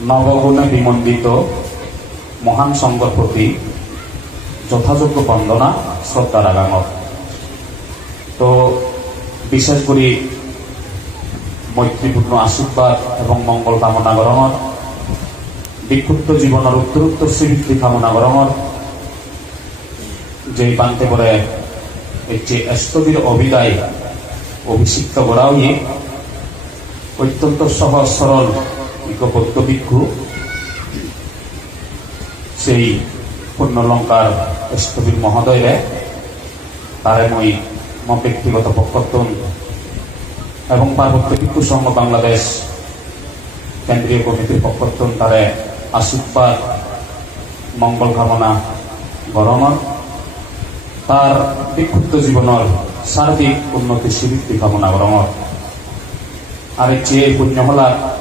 নবগুণে বিমণ্ডিত মহান সংঘর প্রতি যথাযোগ্য বন্দনা শ্রদ্ধা রাগাঙত তো বিশেষ করে মৈত্রীপূর্ণ আশীর্বাদ এবং মঙ্গল কামনা গরমত বিক্ষুব্ধ জীবনের উত্তরোত্তর শ্রীবৃদ্ধি কামনা গরমত যেই পান্তে পরে একটি স্থবির অবিদায় অভিষিক্ত করাওই অত্যন্ত সহজ সরল বৌদ্ধ ভিক্ষু সেই পূর্ণলঙ্কার স্থবির মহোদয়ে তারে মই মো ব্যক্তিগত পক্ষত্বন এবং পার্বত্য ভিক্ষু সংঘ বাংলাদেশ কেন্দ্রীয় কমিটির পক্ষত্বন তারে আশীর্বাদ, মঙ্গল কামনা গরমত তার বিক্ষুব্ধ জীবনের সার্বিক উন্নতি স্বীকৃতি কামনা গরমত আর একটি এই পুণ্য হলা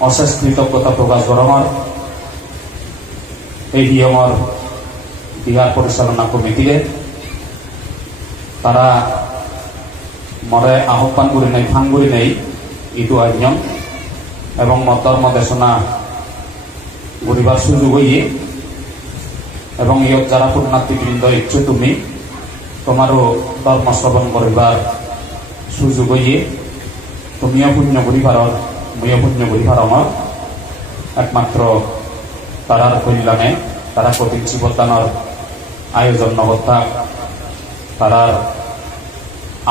অশেষ কৃতজ্ঞতা প্রকাশ গরমর এই নিয়মর বিহার পরিচালনা কমিটিরে তারা মরে আহ্বান করি নাই ফান করি নাই ইটো আজ্ঞম এবং মত ধর্ম দেশনা গরিবার সুযোগ হইয়ে এবং ইয়ত যারা পুণ্যার্থীবৃন্দ ইচ্ছু তুমি, তোমারও ধর্ম শ্রবণ করিবার সুযোগ হইয়ে তুমিও পুণ্য পরিবারর মইও পুণ্য পরিবারর একমাত্র তারার কল্যাণে, তারা কঠিন জীবদানের আয়োজন নবত্যাগ তারার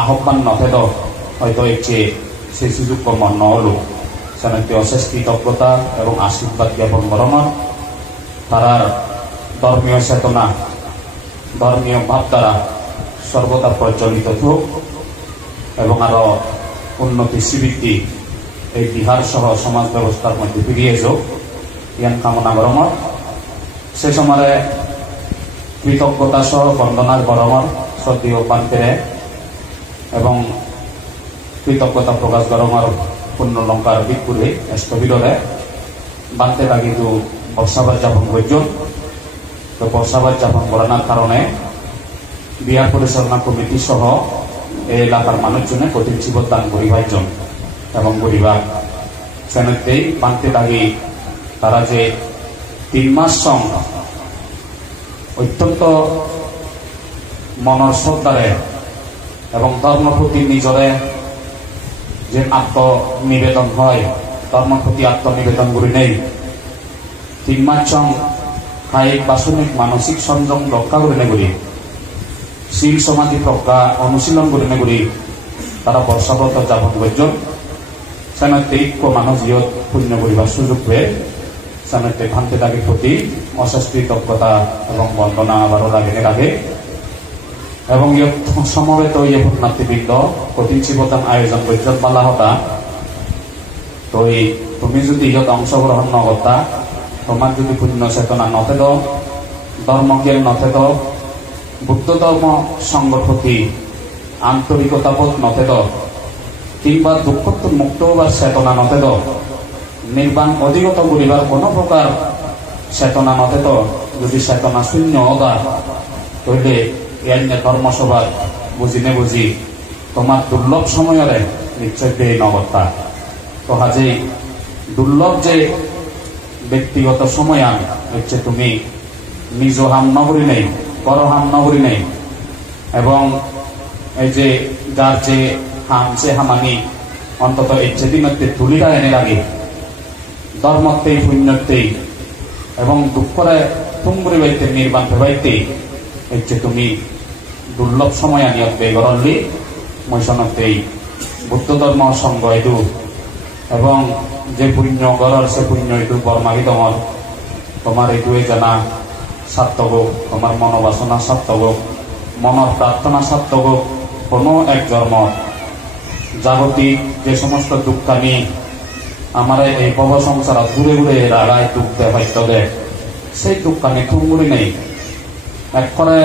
আহ্বান নথেদ হয়তো একটি সেই সুযোগ কর্ম নহলো সেনাকে অশেষ কৃতজ্ঞতা এবং আশীর্বাদ জ্ঞাপন করমন তারার ধর্মীয় চেতনা, ধর্মীয় ভাবধারা সর্বদা প্রচলিত হোক এবং আরও উন্নতি স্বীকৃতি এই বিহার সহ সমাজ ব্যবস্থার মধ্যে ফিরিয়ে যাওক ইয়ান কামনা গরমর। সে সময় কৃতজ্ঞতা সহ বন্দনার গরমর শ্রদ্ধীয় পান্তেরে এবং কৃতজ্ঞতা প্রকাশ গরমর পূর্ণলঙ্কার বিপুরে স্থবিরে বানতে লাগিত বর্ষাবাদ যাপন করছেন তো বর্ষাবাদ যাপন করানোর কারণে বিহার পরিচালনা কমিটি সহ এই এলাকার মানুষজনে কঠিন দান করিবারজন এবং পরিবার সেনেতেই বানতে লাগি তারা যে তিন মাস সং অত্যন্ত মনৰ শ্ৰদ্ধাৰে এবং ধৰ্মৰ প্ৰতি নিজৰে যে আত্মনিবেদন হয়, ধৰ্মৰ প্ৰতি আত্মনিবেদন কৰি নেই। তিন মাস সং কায়িক বাসনিক মানসিক সংযম রক্ষা করে নেগুলি শিল সমাধি প্রজ্ঞা অনুশীলন করে নেগুলি তারা বর্ষাব্রত যাপন করছেন ঐক্য মানুষ ইয়ত পুণ্য করিবার সুযোগ হয়ে সেনাতে ভান্তে লাগে প্রতি অশেষ কৃতজ্ঞতা এবং বন্দনা আবারও লাগে লাগে এবং সমবেত ইয়ে পুণ্যার্থীবৃন্দ কঠিন শিবদান আয়োজন করছেন পালা হতা, তো তুমি যদি ইয়ত অংশগ্রহণ নকর্তা তোমার যদি পুণ্য চেতনা নথেদ ধর্মজ্ঞান নথেদ বুদ্ধ ধর্ম সঙ্গর প্রতি আন্তরিকতাবোধ নথেদ কিংবা দুঃখত্ব মুক্ত বা চেতনা নথেদ নির্বাণ অধিগত করিবার কোন প্রকার চেতনা নথেদ যদি চেতনা শূন্য অগা তৈলে ইয়ান্য ধর্মসভার বুঝি নে বুঝি তোমার দুর্লভ সময়রে নিশ্চয় পেয়ে নগতা। তো হাজে দুর্লভ যে ব্যক্তিগত সময়ান হচ্ছে তুমি নিজ হাম নগরী নেই বড় হাম নগরী নেই। এবং এই যে যার যে হাম সে হামানি অন্তত এই যেদিনতে তুলিটা এনে লাগে। ধর্মতেই পুণ্যতেই এবং দুঃখরে তুমগুড়ি বাইতে, নির্বাণ ফেবাইতে হচ্ছে তুমি দুর্লভ সময় আনিয়ত বেগরলি মৈশনতেই বুদ্ধ ধর্ম সংঘ এদু। এবং যে পুণ্য গরর সে পুণ্য এইটো বৰমাগি তোমার তোমার এইটোৱে জানা সাৰ্থক হোক তোমার মনোবাসনা সাৰ্থক হোক মনৰ প্ৰাৰ্থনা সাৰ্থক হোক কোনো এক জন্মত জাগতিক যে সমস্ত দুঃখানি আমার এই ভব সংসার ঘুরে ঘুরে রাগায় দুঃখ দেয় হয়ত দেয় সেই দুঃখানি ঠুঙ্গুরি নেই। একবারে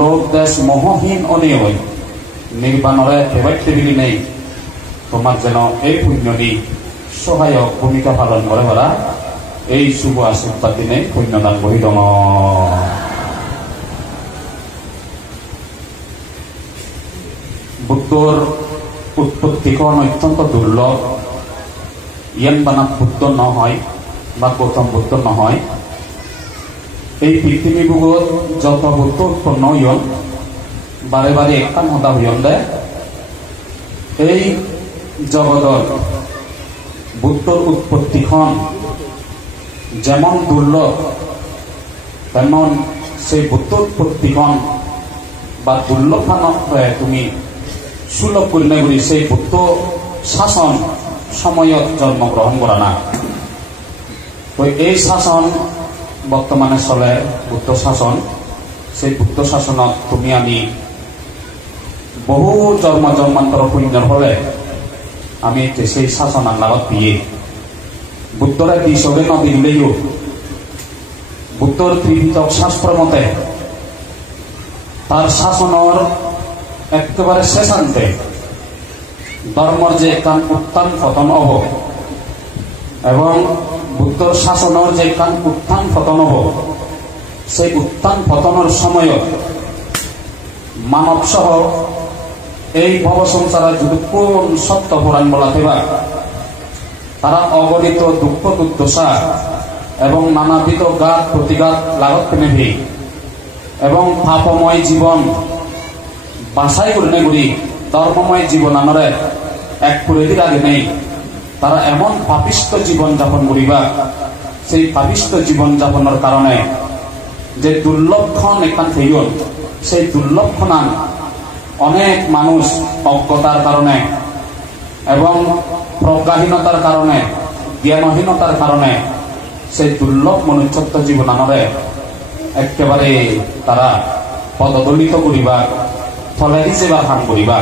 লোক দেশ মোহহীন অনিয়ই নির্বাণরে টেবিলি নেই। তোমার যেন এই পুণ্যটি সহায়ক ভূমিকা পালন করে ওরা এই শুভ আশীর্বাদ দিনে পুণ্যদান বহিরম বুদ্ধর উৎপত্তিকরণ অত্যন্ত দুর্লভ ইয়ান বানা বুদ্ধ নহয় বা গৌতম বুদ্ধ নহয়। এই পৃথিৱী বুকত যত বুদ্ধ উৎপন্ন হইন বাৰে বাৰে একখান সদা হইন দে। এই জগতত বুদ্ধর উৎপত্তিখন যেমন দুর্লভ তেমন সেই বুদ্ধ উৎপত্তিখন বা দুর্লভানক তুমি সুলভ করিলে বুলি সেই বুদ্ধ শাসন সময়ত জন্মগ্রহণ করা না। তো এই শাসন বর্তমানে চলে বুদ্ধ শাসন। সেই বুদ্ধ শাসনত তুমি আমি বহু জন্ম জন্মান্তর পুণ্যর ফলে আমি সেই শাসন আল্লাহত দিয়ে। বুদ্ধরে দিশরে নদিলেও বুদ্ধর ত্রিপিটক শাস্ত্র মতে তার শাসনের একেবারে শেষান্তে। ধর্মর যে কান উত্থান পতন হব, এবং বুদ্ধর শাসনের যে কান উত্থান পতন হব, সেই উত্থান পতনের সময়ত মানব সহ এই ভব সংসারের যদি কোন সত্য পুরাণ বলা থেবা তারা অগণিত দুঃখ দুর্দশা এবং নানাবিধ গাত প্রতিঘাত লাগত নেভি এবং পাপময় জীবন বাসাই করে নেগুড়ি ধর্মময় জীবন আনরে এক দিন আগে নেই। তারা এমন পাপিষ্ট জীবন যাপন করিবা সেই পাপিষ্ট জীবন যাপনের কারণে যে দুর্লক্ষণ এখান থেকে সেই দুর্লক্ষণান অনেক মানুষ অজ্ঞতার কারণে এবং প্রজ্ঞাহীনতার কারণে জ্ঞানহীনতার কারণে সেই দুর্লভ মনুষ্যত্ব জীবন আমারে একেবারে তারা পদদলিত করিবা ফলেরি সেবার হান করিবা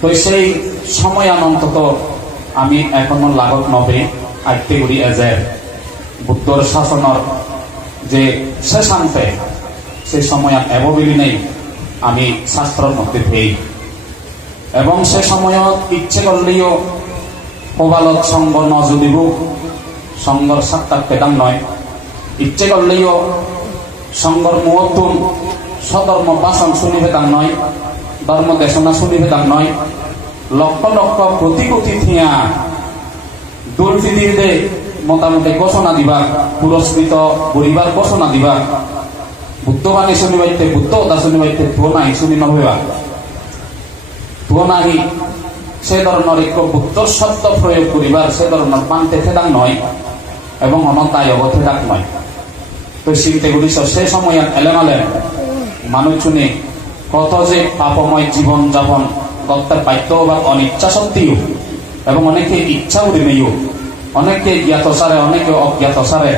তো সেই সময় অন্তত আমি এখনও লাগত নবে আইতে করি এজের বুদ্ধর শাসনের যে শেষান্তে, সেই সময় এববিলি নেই, আমি শাস্ত্রের মধ্যে পেই এবং সে সময়ত ইচ্ছে করলেও প্রবালত সঙ্গ ন যদিব, সঙ্গর সাক্ষাৎ পেতাম নয়। ইচ্ছে করলেও সঙ্গর মুহূর্তুন সধর্ম বাসন শুনি পেতাম নয়, ধর্ম দেশনা শুনি পেতাম নয়। লক্ষ লক্ষ কোটি কোটি থিয়া পৃথিবীতে মোটামুটি ঘোষণা দিবা, পুরস্কৃত পরিবার ঘোষণা দিবা। বুদ্ধবাণী শুনিবাইতে বুদ্ধ কথা শুনিবাইতে তুও নাই শুনি নভেবা। তুও নাহি, সে ধরনের এক বুদ্ধ শব্দ প্রয়োগ করিবার সে ধরনের পান্তে থেদাক নয় এবং অনতায় অবথেদাক নয়। তো চিন্তে করিস সে সময় এলেমালে মানুষ শুনে কত যে পাপময় জীবন যাপন করতে বাধ্য বা অনিচ্ছা সত্ত্বেও এবং অনেকে ইচ্ছা উড়িমেও অনেকে জ্ঞাতসারে, অনেকে অজ্ঞাতসারে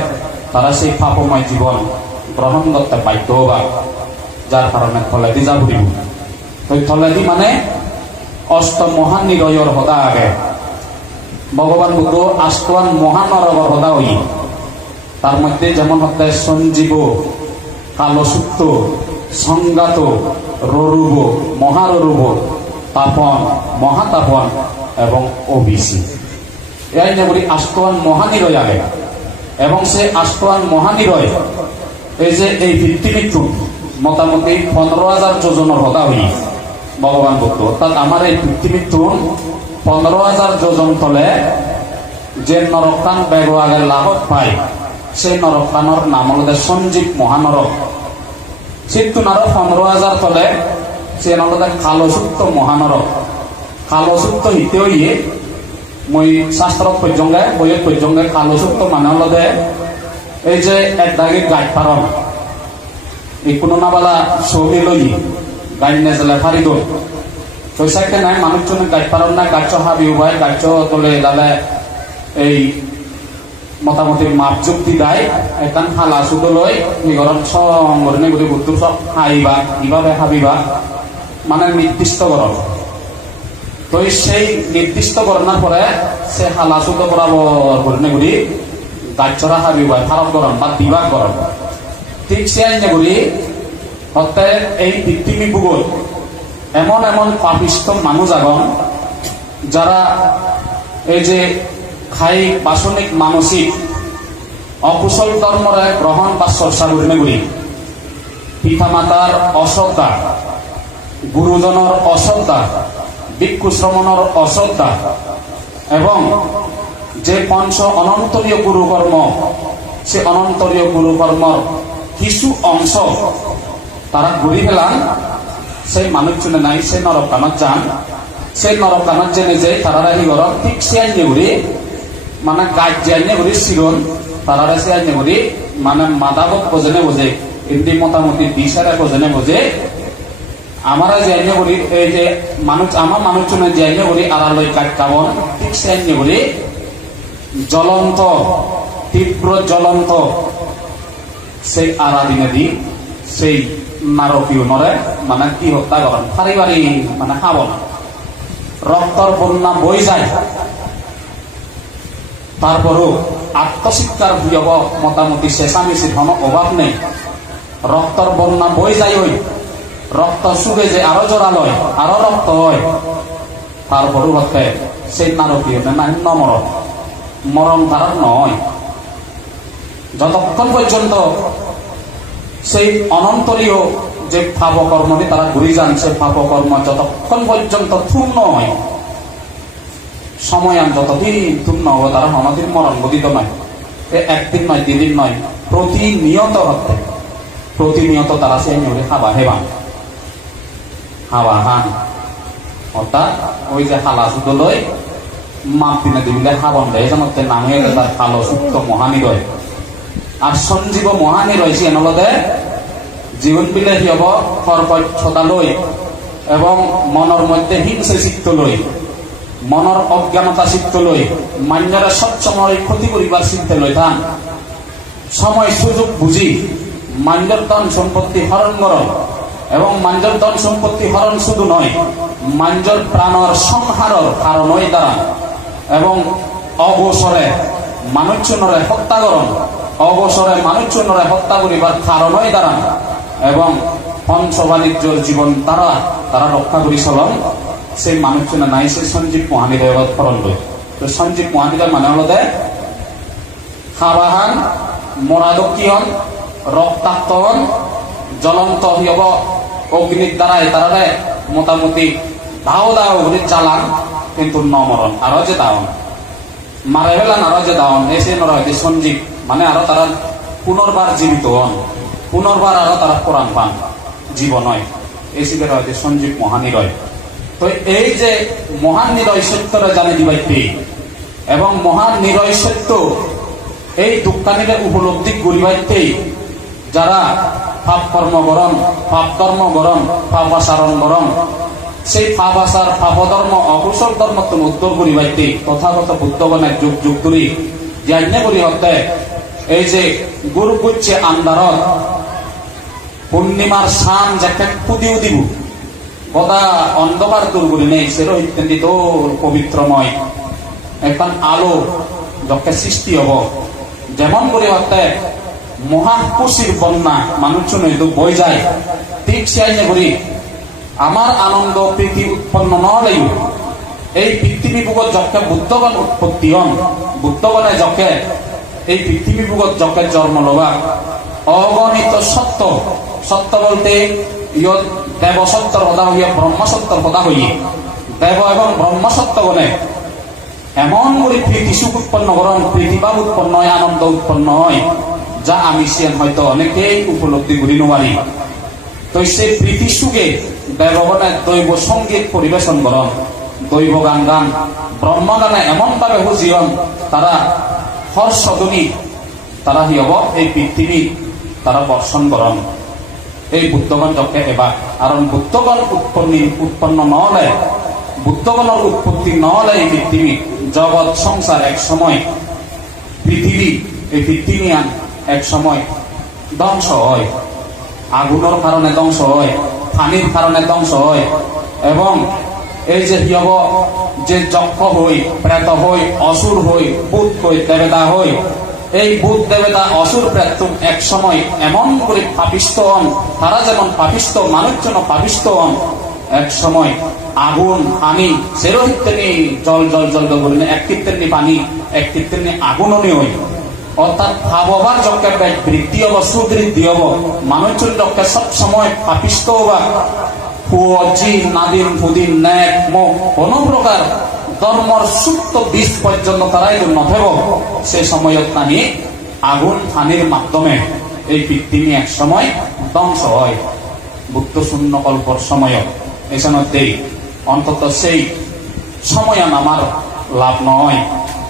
তারা সেই পাপময় জীবন গ্রহণ করতে বাধ্য বা, যার কারণে থলেদি যা ঘুরিব তো থলেদি মানে অষ্ট মহান নিরয়র হদা আগে। ভগবান বুদ্ধ আষ্টওয়ান মহানরবর হদা হই তার মধ্যে যেমন হতে সঞ্জীব কালসুক্ত সংগাত ররুব, মহাররুব, তাপন, মহাতাপন এবং ওবিসি। এই যেমন আষ্টওয়ান মহানিরয় আগে। এবং সে আষ্টওয়ান মহানিরয়, এই যে এই ভিত্তিমৃত্যু মোটামুটি পনেরো হাজার যোজনের হতা হই ভগবান বুদ্ধ। অর্থাৎ আমার এই ভিত্তিমৃত্যু পনেরো হাজার যোজন তলে যে নরকান বেগ আগে লাভত পায়, সেই নরকানোর নাম হল সঞ্জীব মহানরক। নারক পনেরো হাজার তলে সে হল কালসুক্ত মহানরক কালসুক্ত হিতে হইয়ে মই শাস্ত্র পর্যঙ্গে, বইয়ের পর্যঙ্গে কালসুক্ত মানে হল এই যে এক দাগে গাইড পারন এই কোনো নাবালা সৌদি লই, গাইড নেজলে ফারি দল পয়সাকে নাই, মানুষজনে গাইড পারন না গাছ হাবি উবাই গাছ তলে লালে এই মোটামুটি মাপ যুক্তি দেয়। একান হালা সুতো লই নিগরণ সংগঠনে গোটে বুদ্ধু সব খাইবা কীভাবে হাবিবা মানে নির্দিষ্ট গরম তো সেই নির্দিষ্ট গণনার পরে সে হালা সুতো বরাবর করে গুলি হাবিবা ফারক গরম বা দিবা গরম ঠিক সে আইনে গুলি হতে এই পৃথিবী ভূগোল, এমন এমন পাপিষ্ট মানুষ আগন যারা এই যে খাই বাসনিক মানসিক অকুশল কর্মরে গ্রহণ বা করে গুলি পিতা মাতার অশ্রদ্ধা গুরুজনের অশ্রদ্ধা ভিক্ষু অশ্রদ্ধা এবং যে পঞ্চ অনন্তরীয় গুরুকর্ম সে অনন্তরীয় গুরুকর্মর কিছু অংশ তারা ঘুরি ফেলান সেই মানুষজনে নাই সে নরকানত যান, সেই নরকানত জেনে যে তারা রাহি ঠিক সে আইনে ঘুরি মানে গাছ যে আইনে ঘুরি শিরন তারা সে আইনে ঘুরি মানে মাদাবত বোঝেনে বোঝে, এমনি মোটামুটি দিশারা বোঝেনে বোঝে। আমরা আইনে বলি এই যে মানুষ, আমার মানুষজনের আইনে বলি আড়ালয় কাজ কাবন, ঠিক সে আইনে বলি জ্বলন্ত, তীব্র জ্বলন্ত, সেই আরাদিনে দি, সেই নারকীয় নরে মানে কি হত্যা করেন? পারিবারিক মানে খাব না। রক্তর বন্যা বই যায়। তারপরও আত্মশিক্ষার ভুয়ব মোটামুটি শেষামেশির কোনো অভাব নেই। রক্তর বন্যা বই যায় রক্ত শুকে যে আরও জোরালয় আরও রক্ত হয় তারপরও হচ্ছে সেই নারকীয় না নমরণ মরণ তারা নয় যতক্ষণ পর্যন্ত সেই অনন্তরীয় যে পাপকর্মটি তারা ঘুরে যান, সেই পাপকর্ম যতক্ষণ পর্যন্ত পূর্ণ হয় সময় আন যতদিন পূর্ণ হবে, তারা অনদিন মরণ গদিত নয় একদিন নয়, দুদিন নয়, প্রতিনিয়ত হচ্ছে প্রতিনিয়ত তারা সেই নিয়ে হাবা হেবান। হাওয়া হান। অর্থাৎ ওই যে হালা সুতো লই মাপ দিনে দিবিলে হাবন জানতে নামে তার কালো সুপ্ত মহানিরয় আর সঞ্জীব মহানিরয় সে নলদে জীবন বিলে হিয়ব কর্কচ্ছতা লই এবং মনের মধ্যে হিংসে চিত্ত লই মনের অজ্ঞানতা চিত্ত লই মান্যরা সবসময় ক্ষতি করিবার চিন্তা লই থান। সময় সুযোগ বুঝি মাঞ্জর ধন সম্পত্তি হরণ করন এবং মাঞ্জর ধন সম্পত্তি হরণ শুধু নয় মাঞ্জর প্রাণর সংহারর কারণই দ্বারা এবং অবসরে মানুষজনরে হত্যা করন অবসরে মানুষজনরে হত্যা করিবার কারণই দ্বারা এবং পঞ্চ বাণিজ্যর জীবন তারা তারা রক্ষা করি চলন সেই মানুষজনে নাই সে সঞ্জীব মহানিদয় ফরণ লই তো সঞ্জীব মহানিদয় মানে হলো দেয় হাবাহান মরাদকিয়ন রক্তাক্তন জ্বলন্ত হইব অগ্নির দ্বারাই তারারে মোটামুটি দাও দাও করে চালান, কিন্তু নমরণ, আরও যে দাওন। মারে ফেলান, আরও যে দাওন, এসে নর হয়তো সঞ্জীব মানে আরও তারা পুনর্বার জীবিত হন, পুনর্বার আরও তারা কোরআন পান জীবন হয় শিখে হয়তো সঞ্জীব মহানিরয় তো এই যে মহান নিরয় সত্যরে জানে দিবাইতে এবং মহান নিরয় সত্য এই দুঃখানিরে উপলব্ধি করিবাইতেই যারা পাপ কর্ম গরম পাপ কর্ম গরম পাপ আচরণ গরম সেই পাপ আচার, পাপ ধর্ম, অকুশল ধর্ম তুমি উত্তর করিবাইতে তথাগত বুদ্ধগণের যুগ যুগ ধরি জ্ঞানে করি হতে, এই যে গুরু বুঝছে আন্দারত পূর্ণিমার সান যাকে পুদিও দিব। গদা অন্ধকার দূর করি নেই সেরো ইত্যাদি তো পবিত্রময়। এখন আলো যকে সৃষ্টি হব। যেমন করে হতে মহাকুশির বন্যা মানুষজন হয়তো বই যায়, ঠিক সে আইনে করি আমার আনন্দ প্রীতি উৎপন্ন নহলেও এই পৃথিবী বুগত যকে বুদ্ধগণ উৎপত্তি হন। বুদ্ধগণে যকে এই পৃথিবী বুগত যকে জন্ম লবা অগণিত সত্য সত্য বলতে ইয় দেব সত্যর কথা হইয়া ব্রহ্ম সত্যর কথা হইয়ে। দেব এবং ব্রহ্ম সত্য বলে, এমন করে প্রীতি সুখ উৎপন্ন করেন, প্রীতিভাব উৎপন্ন হয় আনন্দ উৎপন্ন হয় যা আমি সে হয়তো অনেকেই উপলব্ধি করি নোৱাৰি তো সেই প্রীতি সুখে দেবগণে দৈব সংগীত পরিবেশন করন। দৈব গান গান ব্রহ্মগানে এমন ভাবে হুজিয়ন তারা হর্ষধ্বনি, তারা হব এই পৃথিবী, তারা বর্ষণ করন। এই বুদ্ধগণ যকে এবার। কারণ বুদ্ধগণ উৎপন্নি, উৎপন্ন নহলে বুদ্ধগণের উৎপত্তি নহলে এই পৃথিবী জগৎ সংসার এক সময় পৃথিবী এই পৃথিবী এক সময় ধ্বংস হয়। আগুনের কারণে ধ্বংস হয় পানির কারণে ধ্বংস হয়, এবং এই যে হিয়ব, যে যক্ষ হই প্রেত হই অসুর হই ভূত হই দেবতা হই এই ভূত দেবতা অসুর প্রেত এক সময় এমন করে পাপিষ্ট হন, তারা যেমন পাপিষ্ট, মানুষ যেন পাপিষ্ট হন। এক সময় আগুন, পানি, সেরোহিত তেমনি জল জল জল জল বলি এক কীর্তেমনি পানি, এক কীর্তেমনি আগুনও হই অর্থাৎ ভাববার যকে বৃদ্ধি হব সুবৃদ্ধি হব মানুষজন যকে সব সময় পাপিষ্ট হবা ফুয়জি নাদিম ফুদিন ন্যাক মুখ কোন প্রকার ধর্মর সুপ্ত বীজ পর্যন্ত তারাই যদি নথেব সে সময়ত নাহি আগুন ফানির মাধ্যমে এই পৃথিবী এক সময় ধ্বংস হয়। বুদ্ধ শূন্য কল্পর সময় এসনতেই অন্তত সেই সময়ন আমার লাভ নয়।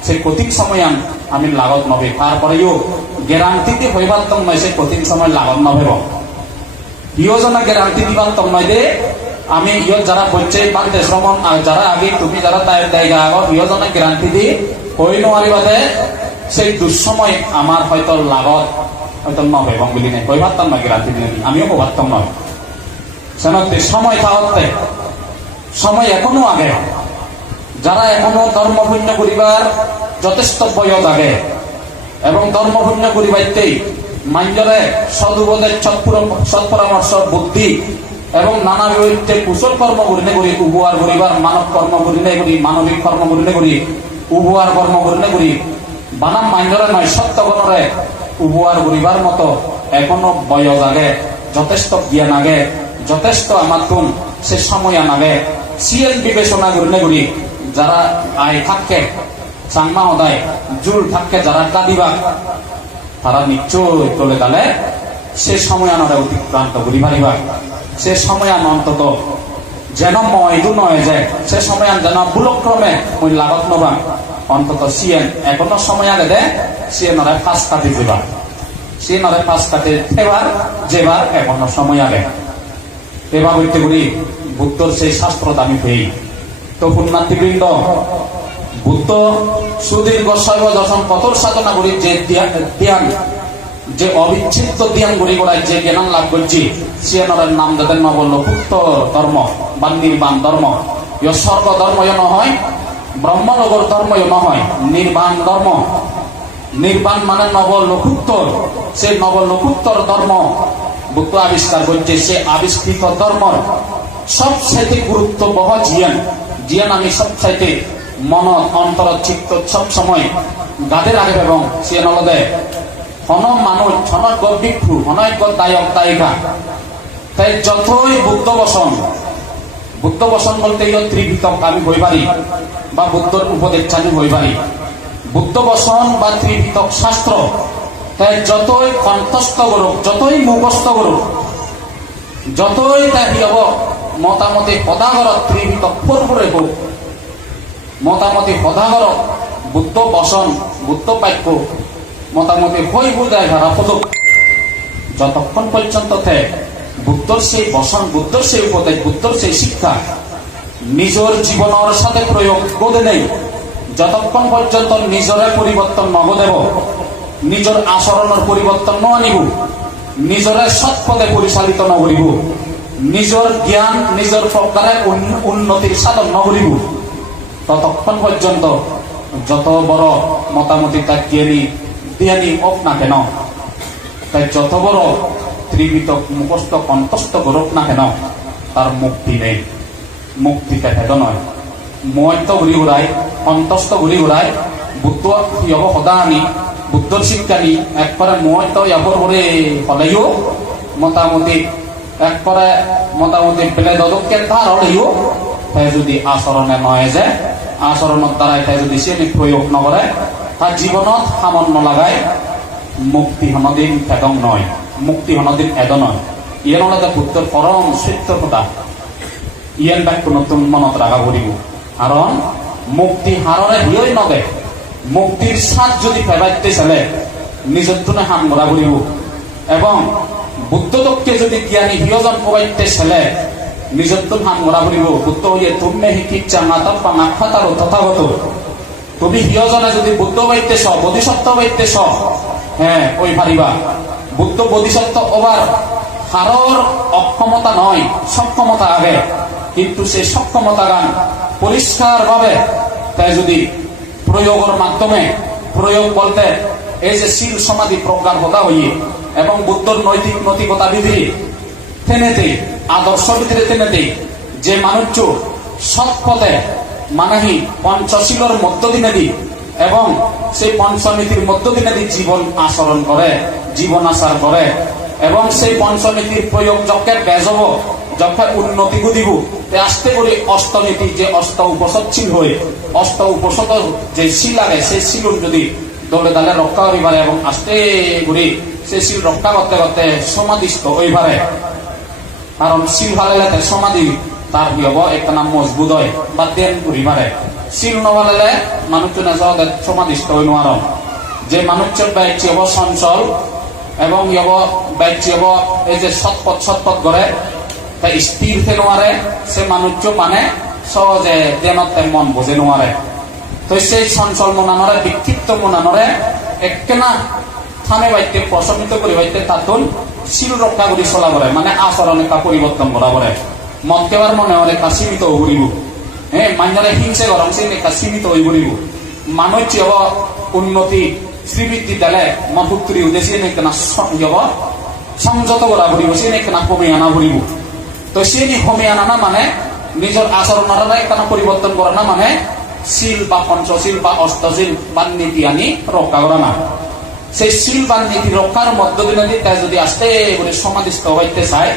সেই কঠিন সময়ন আমি লাগত নবে। তারপরেও গ্যারান্টিতে হইবার নয় সেই কঠিন সময় লাগত নভেব ইয়োজনা গ্যারান্টি দিবার নয় দে আমি যারা বলছে পাল্টে শ্রমণ যারা আগে তুমি যারা তাই জায়গা আগত ইয়োজনা গ্যারান্টি দি কই নোৱাৰিবাদে সেই দুঃসময় আমার হয়তো লাগত হয়তো নবে এবং বলি নাই কই পারতাম না গ্যারান্টি দিলে আমিও পারতাম নয় সেনতে সময় থাকতে, সময় এখনও আগে। যারা এখনও ধর্মশূন্য করিবার যথেষ্ট বয়স আগে। এবং ধর্মশূন্য করিবাইতেই মাঞ্জরে সদুপদেশ সৎপরামর্শ বুদ্ধি এবং নানা বিপরীতে কুশল কর্ম করিনে করি উবুয়ার করিবার মানব কর্ম করিনে করি, মানবিক কর্ম করিনে করি উবুয়ার কর্ম করিনে করি, বানাম মাঞ্জরে নয় সত্যগণরে উবুয়ার করিবার মতো এখনও বয়স আগে যথেষ্ট জ্ঞান আগে, যথেষ্ট আমার তুন সে সময় আনাগে। সিএল বিবেচনা করিনে করি যারা আয় থাকে, চাংমা সদায় জোর থাকে যারা কাঁদিবা তারা নিশ্চয় চলে গেলে সে সময় আনারে অতিক্রান্ত করি পারিবা সে সময় আন অন্তত যেন ময়দু নয় যে, সে সময় আন যেন ভুলক্রমে মই লাগত নবা। অন্তত সিএন এখনও সময় আগে দে, সিএন সিএনরে ফাঁস কাটি দিবা। সিএনরে ফাঁস কাটি থেবার যেবার এখনও সময় আগে। এবার হইতে করি বুদ্ধর সেই শাস্ত্র দামি পেয়ে। তো পুণ্যার্থীবৃন্দ, বুদ্ধ সুদীর্ঘ শৈব কতর সাধনা করি যে ধ্যান যে অবিচ্ছেদ্য ধ্যান করি করায় যে জ্ঞান লাভ করছি, সে নরের নাম যাদের ন বলল পুত্র ধর্ম বা নির্বাণ ধর্ম ইয় স্বর্গ ধর্ম নহয় ব্রহ্মনগর ধর্ম নহয় নির্বাণ ধর্ম। নির্বাণ মানে নব লঘুত্তর সে নব ধর্ম। বুদ্ধ আবিষ্কার করছে সে আবিষ্কৃত ধর্মর সবচাইতে গুরুত্ব বহ জিয়ান। জিয়ান আমি সব সবচাইতে মন অন্তর চিত্ত সব সময় গাদের আগে এবং সে নলদে হন মানুষ হনজ্ঞ ভিক্ষু হনজ্ঞ দায়ক, দায়িকা। তাই যতই বুদ্ধ বসন বুদ্ধ বসন বলতে ইয় ত্রিভিতক আমি বই পারি বা বুদ্ধর উপদেশ আমি বই পারি বুদ্ধ বসন বা ত্রিভিতক শাস্ত্র, তাই যতই কণ্ঠস্থ করুক, যতই মুখস্থ করুক, যতই তাই হব মতামতে সদাগর ত্রিভিতক ফুরফুরে হোক, মতামতি সদাগর বুদ্ধ বসন, বুদ্ধ বাক্য মতামতি হই বুঝায় ভাড়া পদক যতক্ষণ পর্যন্ত বুদ্ধর সেই বসন বুদ্ধর সেই উপদেশ বুদ্ধর সেই শিক্ষা নিজের জীবনের সাথে প্রয়োগ করে নেই, যতক্ষণ পর্যন্ত নিজরে পরিবর্তন নগদেব নিজের আচরণের পরিবর্তন ন আনিব, নিজরে সৎ পদে পরিচালিত নকরিব নিজের জ্ঞান, নিজের প্রকারে উন্ন- উন্নতির সাধন নকরিব ততক্ষণ পর্যন্ত যত বড় মতামতি তার জ্ঞানী জ্ঞানী হোক না কেন? তাই যত বড় ত্রিবিত মুখস্থ কণ্ঠস্থ করুক না কেন? তার মুক্তি নেই। মুক্তি তেখেত নয়। মই তো ঘূৰি ঘূৰাই কণ্ঠস্থ ঘূৰি ঘূৰাই বুদ্ধ ইয়ব সদা আনি বুদ্ধর শিক্ষানি একবারে তো ইয়াবর করে হলেও মোটামুটি একবারে মোটামুটি বেলে দদককে তার হলেও তাই যদি আচরণে নয় যে আচরণৰ দ্বাৰাই তাই যদি চেনি প্ৰয়োগ নকৰে তাৰ জীৱনত সামান্য লাগাই মুক্তি সনদিন এদং নয়, মুক্তি সনদিন এদ নয়। ইয়ে নলতে বুদ্ধৰ পৰম কথা ইয়েন বাক্য নতুন মনত রাখা করিব কারণ মুক্তি হাররে হিয়ই নদে মুক্তির স্বাদ যদি ফেবাইতে চলে নিজের জন্য হাম গড়া করিব এবং বুদ্ধদককে যদি জ্ঞানী হিয়জন প্রবাইতে চলে নিজের জন্য হাম গড়া করিব বুদ্ধ হইয়ে তুমি শিক্ষা মাতা পাঙা ফাতারো তথাগত তুমি হিয়জনে যদি বুদ্ধ বাইতেছ বোধিসত্ত্ব বাইতেছ হ্যাঁ ওই পারিবা? বুদ্ধ বোধিসত্ত্ব ওবার হারর অক্ষমতা নয়, সক্ষমতা আগে। কিন্তু সেই সক্ষমতা গান পরিষ্কার ভাবে তাই যদি প্রয়োগের মাধ্যমে, প্রয়োগ বলতে এই যে শিল সমাধি প্রজ্ঞার কথা হইয়ে, এবং বুদ্ধর নৈতিক নৈতিকতা বিধি থেনেতে, আদর্শ ভিতরে থেনেতে, যে মানুষ সৎ পথে মানাহি পঞ্চশীলর মধ্য দিনে দি এবং সেই পঞ্চনীতির মধ্য দিনে দি জীবন আচরণ করে, জীবন আচার করে। এবং সেই পঞ্চনীতির প্রয়োগ যকে বেজব যখন উন্নতি দিব, তে আস্তে করে অষ্টনীতি যে অষ্ট উপসচ্ছিল হয়ে অষ্ট উপসত যে শিল লাগে সেই শিলুন যদি দলে দালে রক্ষা করিবারে এবং আস্তে করে সেই শিল রক্ষা করতে করতে সমাধিস্থ হইবারে। কারণ শিল ভালে সমাধি তার হব একটা নাম মজবুত হয় বা দেন করিবারে শিল নভালে মানুষজনে জগতে সমাধিস্থ হই নোয়ার যে মানুষের ব্যক্তি হব চঞ্চল এবং ইয়ব ব্যক্তি হব এই যে সৎপথ সৎপথ করে তাই স্থির নোয়ারে সে মানুষ মানে সহজে দেনতে মন বোঝে নোয়ারে তো সেই চঞ্চল মনানরে বিক্ষিপ্ত মনানরে একেনা থানে বাইতে প্রশমিত করে বাইতে তাতুন শিল রক্ষা করে চলা করে মানে আচরণ একটা পরিবর্তন করা করে মন কেবার মনে একটা সীমিত পড়িব হ্যাঁ মাঞ্জারে হিংসে গরম সেই একটা সীমিত হয়ে পড়িব মানুষ হব উন্নতি, শ্রীবৃদ্ধি দিলে মপুত্রী উদ্দেশ্যে নেকেনা হব সংযত করা পড়িব সে নেকেনা কমে আনা পড়িব তো সেই কমে আনা না মানে নিজের আচরণের একটা পরিবর্তন করা না মানে শিল বা পঞ্চশীল বা অষ্টশীল বা নীতি আনি রক্ষা করা না। সেই শিল বা নীতি রক্ষার মধ্য দিনে তাই যদি আস্তে করে সমাধিস্থ হইতে চায়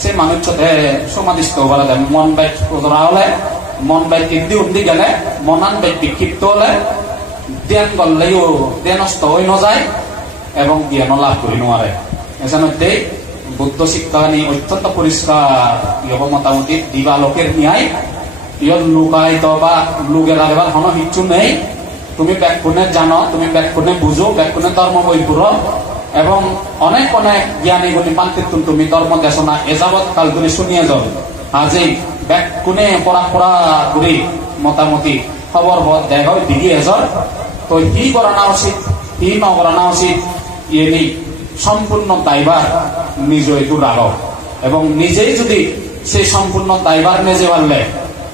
সে মানুষ সাথে সমাধিস্থ হবার দেয় মন বাইক ধরা হলে, মন বাইক ইন্দি উন্দি গেলে, মনান বাইক বিক্ষিপ্ত হলে গলেও জ্ঞান নষ্ট হয়ে নযায় এবং জ্ঞান লাভ করি নোৱাৰে। এজনতে বুদ্ধ শিক্ষানি অত্যন্ত পরিষ্কার ইয়ব মোটামুটি দিবালোকের ন্যায় ইয়ত লুকায়িত বা লোকে লাগবার কোনো কিচ্ছু নেই। তুমি ব্যাকুণে জানো, তুমি ব্যাকুণে বুঝো ব্যাকুণে ধর্ম বই পড়ো এবং অনেক অনেক জ্ঞানী গুলি পান্তিত্ব তুমি ধর্ম দেশনা এযাবৎ কাল তুমি শুনিয়ে যাও আজি কোনে পড়া পড়া ঘুরি মোটামুটি খবর বদ দেখ দিদি এজর তো হি করা না উচিত হি নকরা না উচিত ইয়ে নেই সম্পূর্ণ দায়ভার নিজ একটু রাখো এবং নিজেই যদি সেই সম্পূর্ণ দায়ভার নিজে পারলে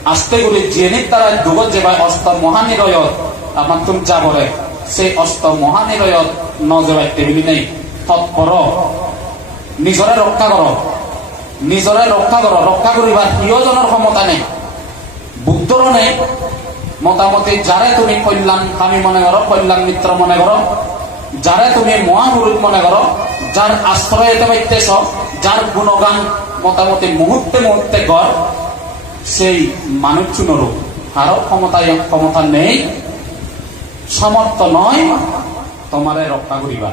আস্তে করে জেনে তারা যুগত যে ভাই অস্ত মহানিরয়ত আমার তুমি যা বলে সেই অস্ত মহানিরয়ত ন যাবাই টেবিলি নেই। তৎপর নিজরে রক্ষা করো নিজরে রক্ষা করো রক্ষা করিবার প্রিয়জনের ক্ষমতা নেই। বুদ্ধর নেই মোটামুটি যারে তুমি কল্যাণ কামী মনে করো কল্যাণ মিত্র মনে করো যারে তুমি মহাপুরুষ মনে করো যার আশ্রয় এটা পাইতেছ যার গুণগান মোটামুটি মুহূর্তে মুহূর্তে কর সেই মানুষ চুনরূপ আরও ক্ষমতা ক্ষমতা নেই। সমর্থ নয় তোমারে রক্ষা করিবা